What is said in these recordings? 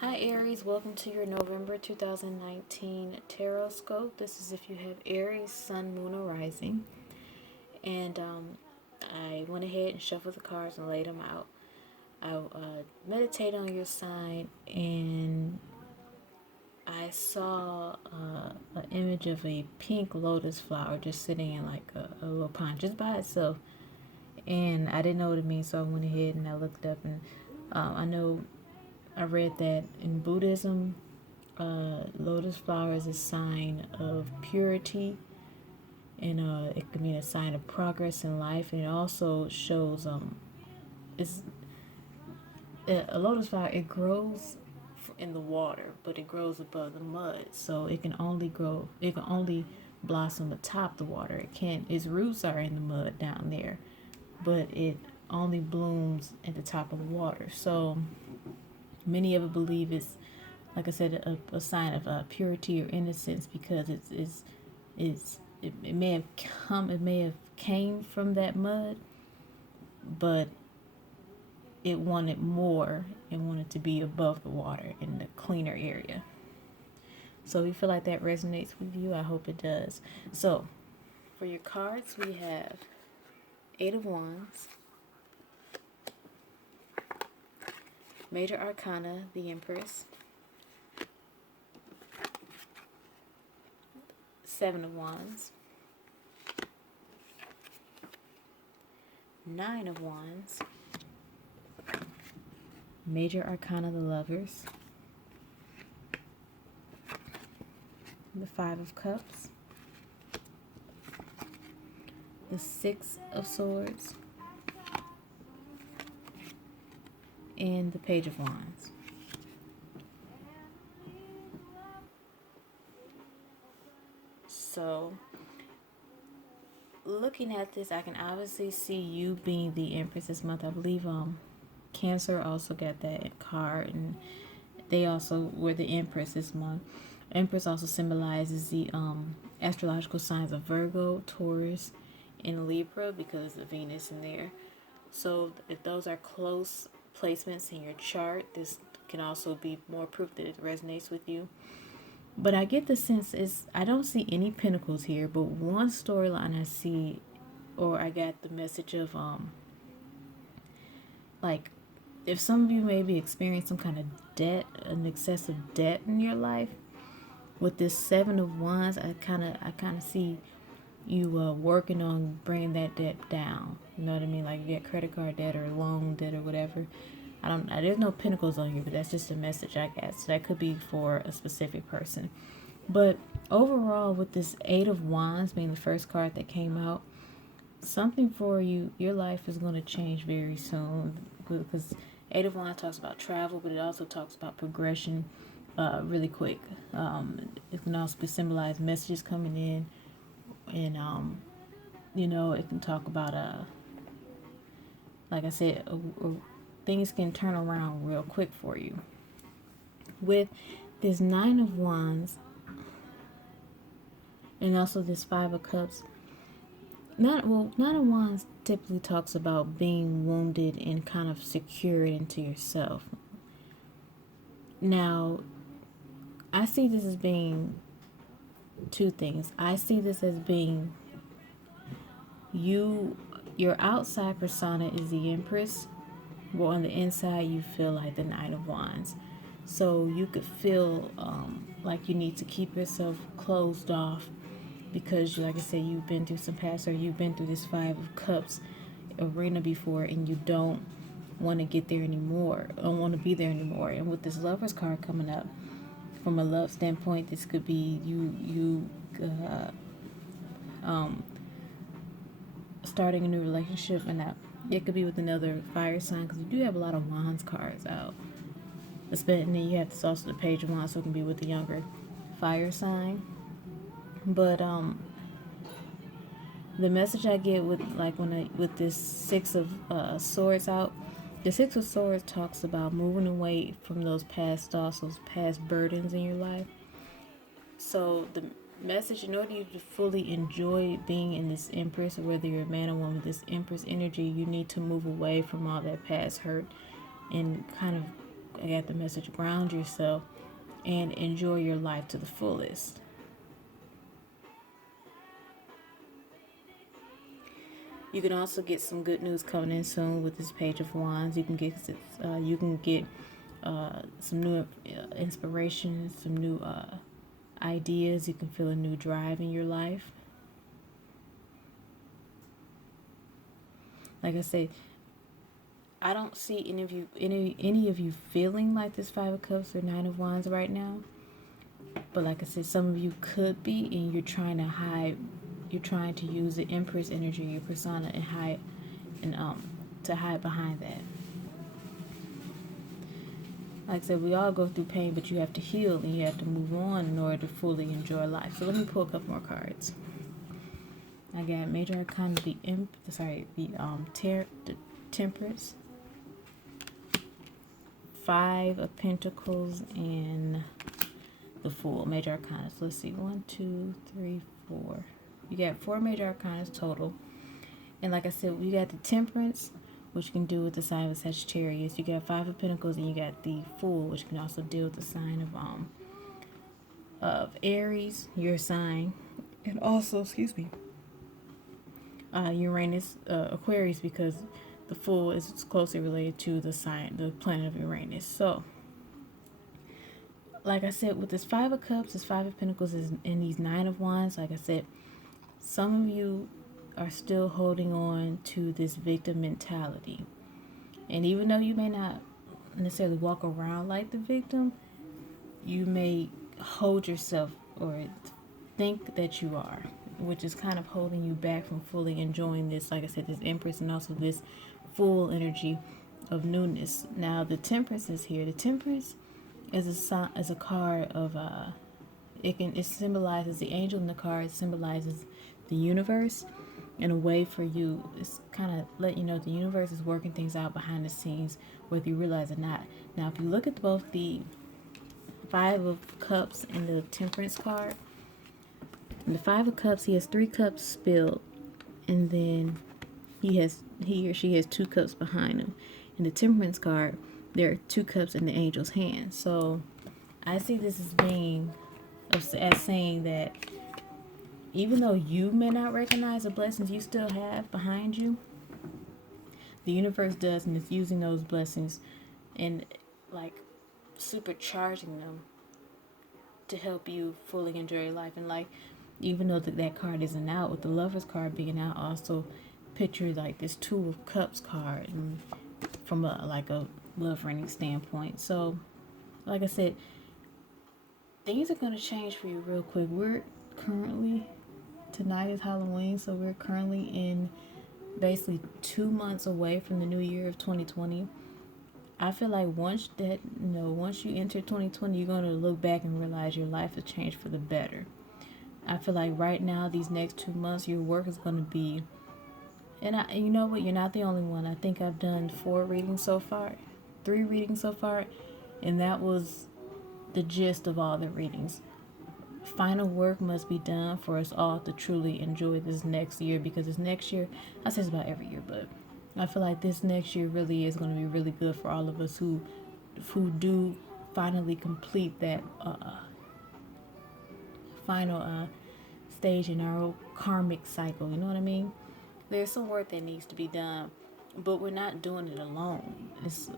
Hi Aries, welcome to your November 2019 Tarot Scope. This is if you have Aries, Sun, Moon, or Rising. And I went ahead and shuffled the cards and laid them out. I meditate on your sign, and I saw an image of a pink lotus flower just sitting in like a little pond just by itself. And I didn't know what it means, so I went ahead and I looked up, and I read that in Buddhism, lotus flower is a sign of purity, and it can mean a sign of progress in life. And it also shows it's a lotus flower. It grows in the water, but it grows above the mud, so it can only grow. It can only blossom atop the water. It can't. Its roots are in the mud down there, but it only blooms at the top of the water. So many of it believe it's, like I said, a sign of purity or innocence, because it may have came from that mud, but it wanted more and wanted to be above the water in the cleaner area. So if you feel like that resonates with you, I hope it does. So for your cards, we have Eight of Wands, Major Arcana, the Empress, Seven of Wands, Nine of Wands, Major Arcana, the Lovers, the Five of Cups, the Six of Swords, and the Page of Wands. So, looking at this, I can obviously see you being the Empress this month. I believe Cancer also got that card, and they also were the Empress this month. Empress also symbolizes the astrological signs of Virgo, Taurus, and Libra, because of Venus in there. So if those are close placements in your chart, this can also be more proof that it resonates with you. But I get the sense I don't see any pentacles here, but one storyline I see, or I got the message of like, if some of you maybe experience some kind of debt, an excessive debt in your life, with this Seven of Wands, I kind of see you working on bringing that debt down. You know what I mean? Like, you get credit card debt or loan debt or whatever. There's no pentacles on you, but that's just a message I got. So that could be for a specific person. But overall, with this Eight of Wands being the first card that came out, something for you, your life is going to change very soon, because Eight of Wands talks about travel, but it also talks about progression really quick. It can also be symbolized messages coming in, and it can talk about like I said, things can turn around real quick for you. With this Nine of Wands and also this Five of Cups, Nine of Wands typically talks about being wounded and kind of secured into yourself. Now, I see this as being two things. I see this as being your outside persona is the Empress, but on the inside you feel like the Nine of Wands. So you could feel like you need to keep yourself closed off, because, like I said, you've been through some past, or you've been through this Five of Cups arena before, and you don't want to get there anymore, don't want to be there anymore. And with this Lovers card coming up, from a love standpoint, this could be you starting a new relationship, and that it could be with another fire sign, because you do have a lot of Wands cards out. And then you have this also the Page of Wands, so it can be with the younger fire sign. But the message I get with, like, with this Six of Swords out, the Six of Swords talks about moving away from those past thoughts, those past burdens in your life. So the message, in order to fully enjoy being in this Empress, or whether you're a man or woman, this Empress energy, you need to move away from all that past hurt, and kind of I got the message, ground yourself and enjoy your life to the fullest. You can also get some good news coming in soon with this Page of Wands. You can get some new inspiration, some new ideas. You can feel a new drive in your life. Like I said, I don't see any of you feeling like this Five of Cups or Nine of Wands right now. But like I said, some of you could be, and you're trying to hide. You're trying to use the Empress energy, your persona, and hide, and to hide behind that. Like I said, we all go through pain, but you have to heal and you have to move on in order to fully enjoy life. So let me pull a couple more cards. I got Major Arcana, the Temperance, Five of Pentacles, and the Fool. Major Arcana. So let's see, 1, 2, 3, 4. You got 4 Major Arcana total. And like I said, we got the Temperance, which you can do with the sign of Sagittarius. You got 5 of Pentacles, and you got the Fool, which can also deal with the sign of Aries, your sign, and also, Uranus, Aquarius, because the Fool is closely related to the planet of Uranus. So, like I said, with this 5 of Cups, this 5 of Pentacles, and these 9 of Wands, like I said, some of you are still holding on to this victim mentality. And even though you may not necessarily walk around like the victim, you may hold yourself or think that you are, which is kind of holding you back from fully enjoying this, like I said, this Empress and also this Full energy of newness. Now the Temperance is here. The Temperance is a card of it symbolizes the angel in the card, symbolizes the universe in a way for you. It's kind of let you know the universe is working things out behind the scenes, whether you realize it or not. Now if you look at both the 5 of Cups and the Temperance card, in the 5 of Cups he has 3 cups spilled, and then he or she has 2 cups behind him. In the Temperance card, there are 2 cups in the angel's hand. So I see this as saying that even though you may not recognize the blessings you still have behind you, the universe does, and it's using those blessings and like supercharging them to help you fully enjoy your life. And like, even though that card isn't out, with the Lovers card being out, also picture like this 2 of Cups card, and from a love reading standpoint. So like I said, things are going to change for you real quick. Tonight is Halloween, so we're currently in basically 2 months away from the new year of 2020. I feel like once you enter 2020, you're going to look back and realize your life has changed for the better. I feel like right now, these next 2 months, your work is going to be, and you know what, you're not the only one. I think I've done 3 readings so far, and that was the gist of all the readings. Final work must be done for us all to truly enjoy this next year, because this next year, I say it's about every year, but I feel like this next year really is going to be really good for all of us who do finally complete that final stage in our karmic cycle. You know what I mean? There's some work that needs to be done, but we're not doing it alone.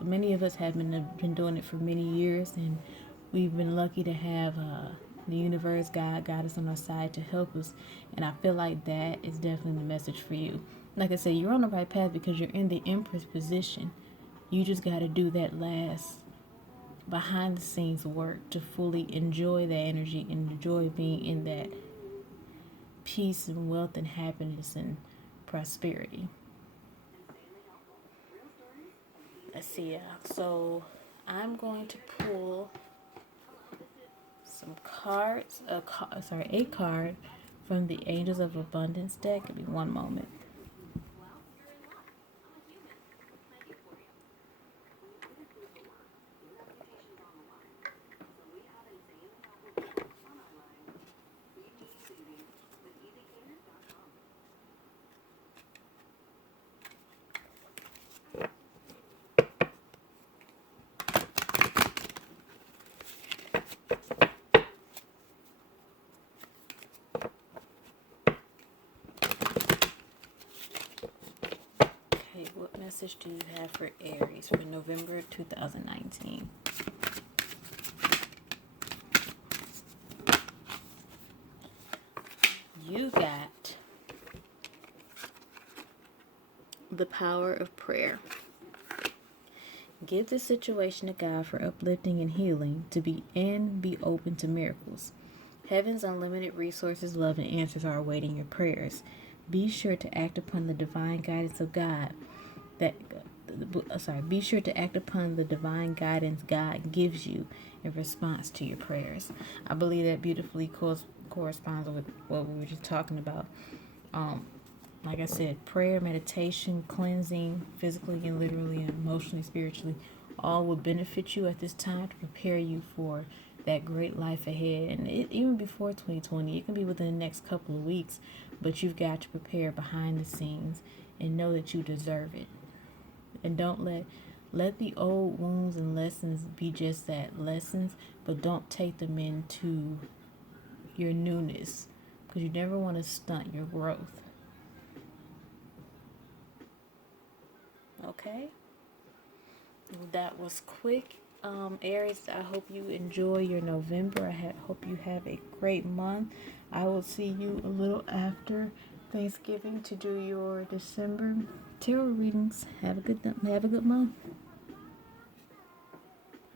Many of us have been doing it for many years, and we've been lucky to have the universe, God us on our side to help us. And I feel like that is definitely the message for you. Like I said, you're on the right path because you're in the Empress position. You just got to do that last behind the scenes work to fully enjoy that energy and enjoy being in that peace and wealth and happiness and prosperity. Let's see. So I'm going to pull some cards. A card from the Angels of Abundance deck. Give me one moment. message do you have for Aries for November 2019? You got the power of prayer. Give the situation to God for uplifting and healing be open to miracles. Heaven's unlimited resources, love, and answers are awaiting your prayers. Be sure to act upon the divine guidance of God. Be sure to act upon the divine guidance God gives you in response to your prayers. I believe that beautifully corresponds with what we were just talking about. Like I said, prayer, meditation, cleansing, physically and literally and emotionally, spiritually, all will benefit you at this time to prepare you for that great life ahead. And even before 2020, it can be within the next couple of weeks, but you've got to prepare behind the scenes and know that you deserve it. And don't let the old wounds and lessons be just that, lessons, but don't take them into your newness, because you never want to stunt your growth. Okay, that was quick. Aries, I hope you enjoy your November. Hope you have a great month. I will see you a little after Thanksgiving to do your December tarot readings. Have a good month.